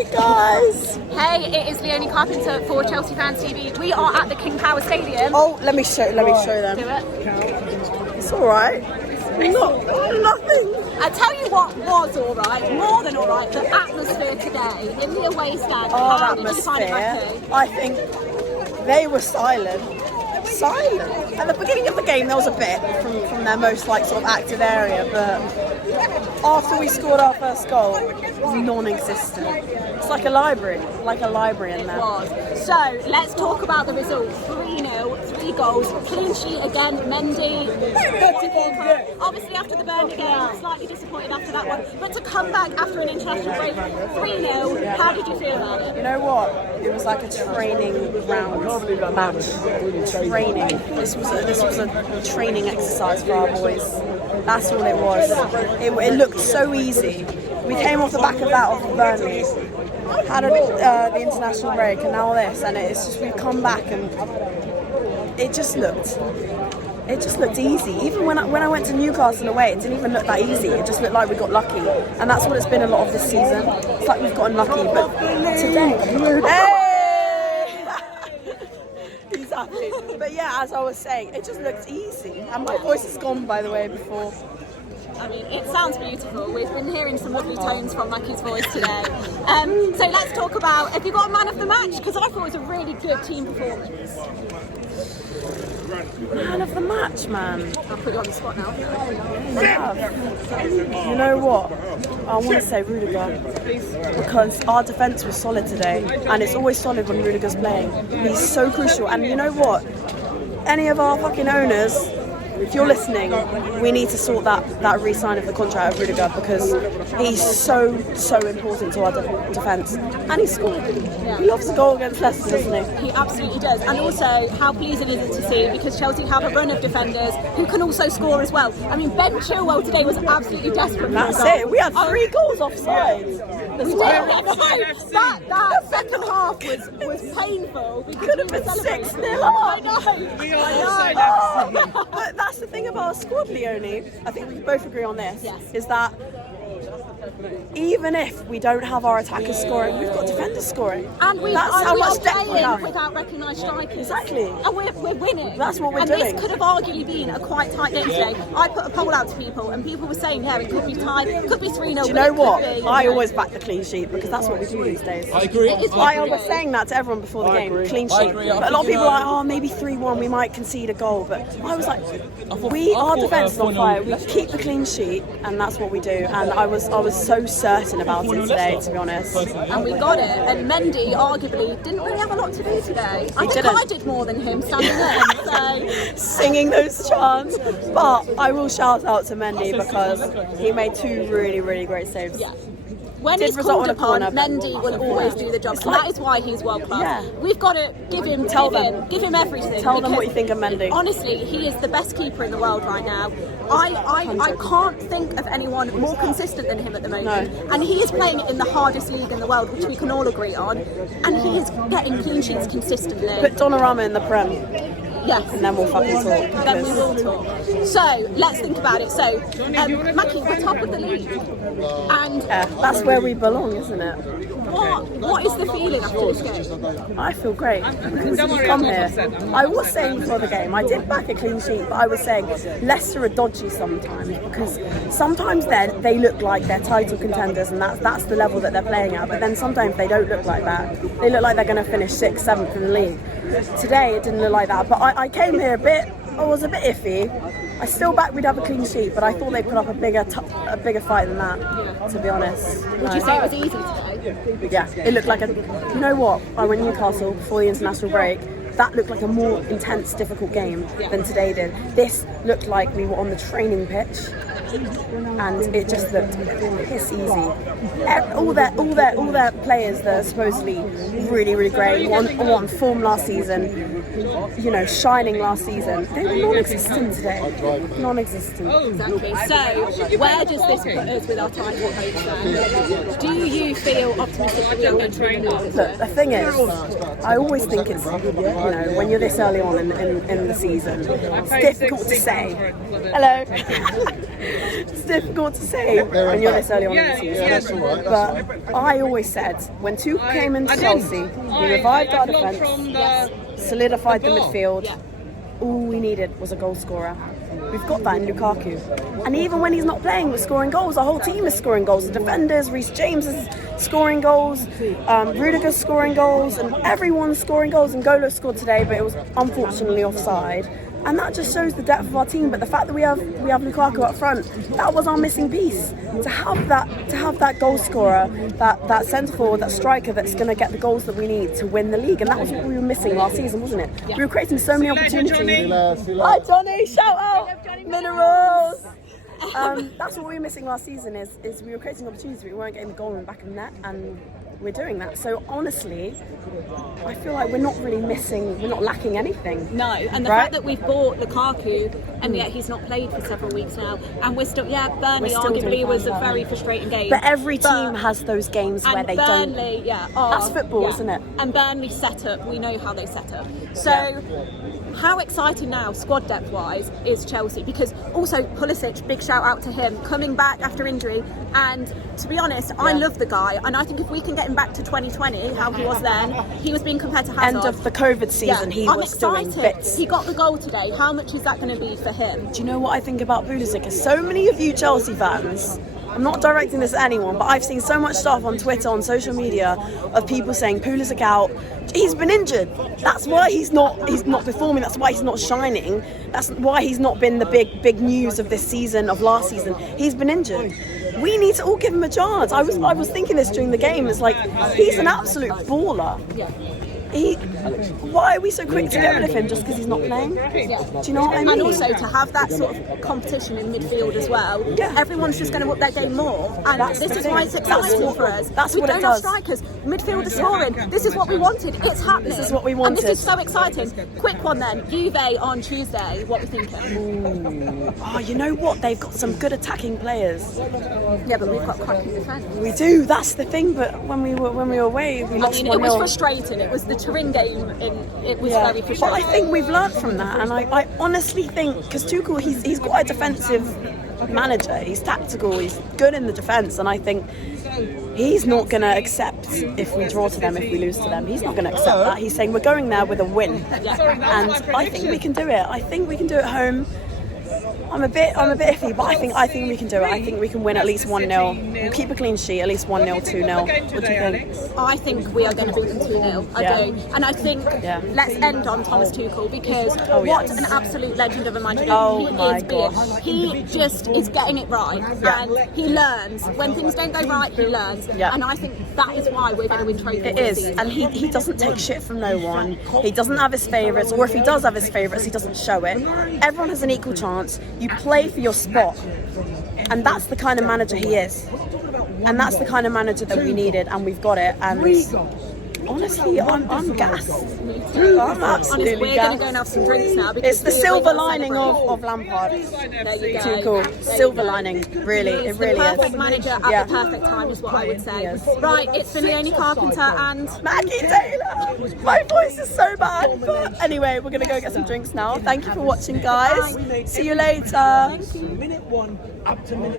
Hey guys! Hey, it is Leonie Carpenter for Chelsea Fans TV. We are at the King Power Stadium. Oh, let me show them. Do it. It's alright. Nothing. I tell you what was alright, more than alright, the atmosphere today in the away stand. Our How did you find it, atmosphere, Macky? I think they were silent. At the beginning of the game there was a bit from their most sort of active area, but after we scored our first goal, non-existent. It's like a library in there. It was. So let's talk about the results. 3-0, 3 goals, clean sheet again, Mendy. Obviously after the Burnley game, slightly disappointed after that one, but to come back after an international break, 3-0, how did you feel about it? You know what? It was like a training ground match. This was a training exercise for our boys. That's all it was. It looked so easy. We came off the back of that off of Burnley, had the international break, and now this, and it's just we've come back and it just looked easy. Even when I went to Newcastle away, it didn't even look that easy. It just looked like we got lucky, and that's what it's been a lot of this season. It's like we've gotten lucky, but today. He's happy. But yeah, as I was saying, it just looked easy. And my voice is gone, by the way, before. I mean, it sounds beautiful. We've been hearing some lovely tones from Macky's voice today. So let's talk about, have you got a man of the match? Because I thought it was a really good team performance. Man of the match, man. I'll put you on the spot now. You know what? I want to say Rudiger, because our defence was solid today, and it's always solid when Rudiger's playing. He's so crucial, and you know what? Any of our fucking owners, if you're listening, we need to sort that re-sign of the contract of Rudiger, because he's so important to our defence, and he scored. He loves a goal against Leicester, doesn't he? He absolutely does. And also, how pleasing is it to see, because Chelsea have a run of defenders who can also score as well. I mean, Ben Chilwell today was absolutely desperate. That's it. We had 3 goals offside. That second half was painful. We could have been 6-0 I know. But that's the thing about our squad, Leonie. I think we can both agree on this. Yes. Is that even if we don't have our attackers scoring, we've got defenders scoring. And we that's are how much depth we playing have. without recognised strikers. Exactly. And we're winning. That's what we're and doing. And this could have arguably been a quite tight game today. I put a poll out to people, and people were saying, yeah, it could be tight, it could be 3-0. Do you know what? I always back the clean sheet, because that's what we do these days. I agree. I was saying that to everyone before the game, clean sheet. But a lot of people are like, oh, maybe 3-1, we might concede a goal. But I was like, our defence is on fire. We keep the clean sheet, and that's what we do. And I was so certain about it today, to be honest. And we got it. And Mendy arguably didn't really have a lot to do today. I think didn't. I did more than him standing there. So singing those chants. But I will shout out to Mendy, because he made 2 really, really great saves. yeah. When Did he's result called in a corner, upon, Mendy will always do the job. So that is why he's world class. Yeah. We've got to give him everything. Tell them what you think of Mendy. Honestly, he is the best keeper in the world right now. I can't think of anyone more consistent than him at the moment. No. And he is playing in the hardest league in the world, which we can all agree on. And he is getting clean sheets consistently. Put Donnarumma in the Prem, Yes. and then we'll fucking talk. Then we will talk. So let's think about it. So, Macky, we're top of the league, and Yeah, that's where we belong, isn't it? what is the feeling after this game? I feel great, because we've come here. I was saying before the game, I did back a clean sheet, but I was saying Leicester are dodgy sometimes, because sometimes they look like they're title contenders, and that's the level that they're playing at. But then sometimes they don't look like that. They look like they're going to finish 6th, 7th in the league. Today it didn't look like that, but I came here I was a bit iffy. I still backed we'd have a clean sheet, but I thought they'd put up a bigger fight than that, to be honest. Would you say it was easy today? Yeah, it looked like you know what? I went to Newcastle before the international break. That looked like a more intense, difficult game than today did. This looked like we were on the training pitch, and it just looked piss easy. All their players that are supposedly really, really great, on form last season, shining last season, they were non-existent today. Non-existent. Exactly. So, where does this put us with our title hopes then? Do you feel optimistic that we are going to win the league? Look, the thing is, I always think it's, when you're this early on in the season, it's difficult to say. Hello. It's difficult to say when you're this early on in the season. That's all right. But I always said, when Tuchel came into Chelsea, he revived our defence, solidified the midfield. All we needed was a goal scorer. We've got that in Lukaku. And even when he's not playing, we're scoring goals. Our whole team is scoring goals. The defenders, Reece James is scoring goals, Rudiger's scoring goals, and everyone's scoring goals. And Golo scored today, but it was unfortunately offside. And that just shows the depth of our team. But the fact that we have Lukaku up front, that was our missing piece. To have that goal scorer, that centre forward, that striker that's going to get the goals that we need to win the league. And that was what we were missing last season, wasn't it? We were creating so many opportunities. Hi Johnny, shout out, Minerals. That's what we were missing last season. Is we were creating opportunities, but we weren't getting the goal in the back of the net, and we're doing that. So honestly, I feel like we're not really missing, we're not lacking anything. No, and the fact that we've bought Lukaku and yet he's not played for several weeks now, and we're still, Burnley arguably was a very frustrating game. But every team has those games where they Burnley, don't. That's football, isn't it? And Burnley set up, we know how they set up. So how exciting now, squad depth wise, is Chelsea? Because also Pulisic, big shout out to him, coming back after injury. And to be honest, I love the guy, and I think if we can get him back to 2020, how he was then, he was being compared to Hazard. End of the COVID season, he was doing bits. He got the goal today. How much is that going to be for him? Do you know what I think about Pulisic? Is so many of you Chelsea fans, I'm not directing this at anyone, but I've seen so much stuff on Twitter, on social media, of people saying Pulisic out. He's been injured. That's why he's not performing. That's why he's not shining. That's why he's not been the big news of this season, of last season. He's been injured. We need to all give him a chance. I was thinking this during the game. It's like, he's an absolute baller. Why are we so quick to get rid of him just because he's not playing? Do you know what I mean? And also to have that sort of competition in midfield as well. Everyone's just going to up their game more, and this is why it's exciting for us. We don't have strikers. Midfield is scoring. This is what we wanted. It's happening. This is what we wanted. And this is so exciting. Quick one then. Juve on Tuesday. What are we thinking? Oh, you know what? They've got some good attacking players. Yeah, but we've got cracking defence. We do. That's the thing. But when we were away, we lost 1-0. It was frustrating. It was the Turin game. It was very frustrating. But I think we've learned from that, and I honestly think, because Tuchel, he's quite a defensive manager. He's tactical. He's good in the defence, and I think he's not going to accept if we draw to them, if we lose to them. He's not going to accept that. He's saying we're going there with a win, and I think we can do it. I think we can do it at home. I'm a bit iffy, but I think we can do it. I think we can win at least 1-0. We'll keep a clean sheet, at least 1-0, 2-0. What do you think? I think we are going to beat them 2-0. I do. And I think let's end on Thomas Tuchel, because what an absolute legend of a manager he just is getting it right, and he learns. When things don't go right, he learns. And I think that is why we're going to win trophies. It is, and he doesn't take shit from no one. He doesn't have his favourites, or if he does have his favourites, he doesn't show it. Everyone has an equal chance. You play for your spot, and that's the kind of manager he is, and that's the kind of manager that we needed, and we've got it. And honestly, I'm gassed. I'm absolutely We're gassed. going to go and have some drinks now. It's the silver lining of Lampard. There you go. Too cool. Silver lining, really, it really the is. perfect manager at the perfect time is what I would say. Right, it's been Leonie Carpenter and Macky Taylor. My voice is so bad. But anyway, we're going to go get some drinks now. Thank you for watching, guys. See you later. Thank you. Minute 1 up to minute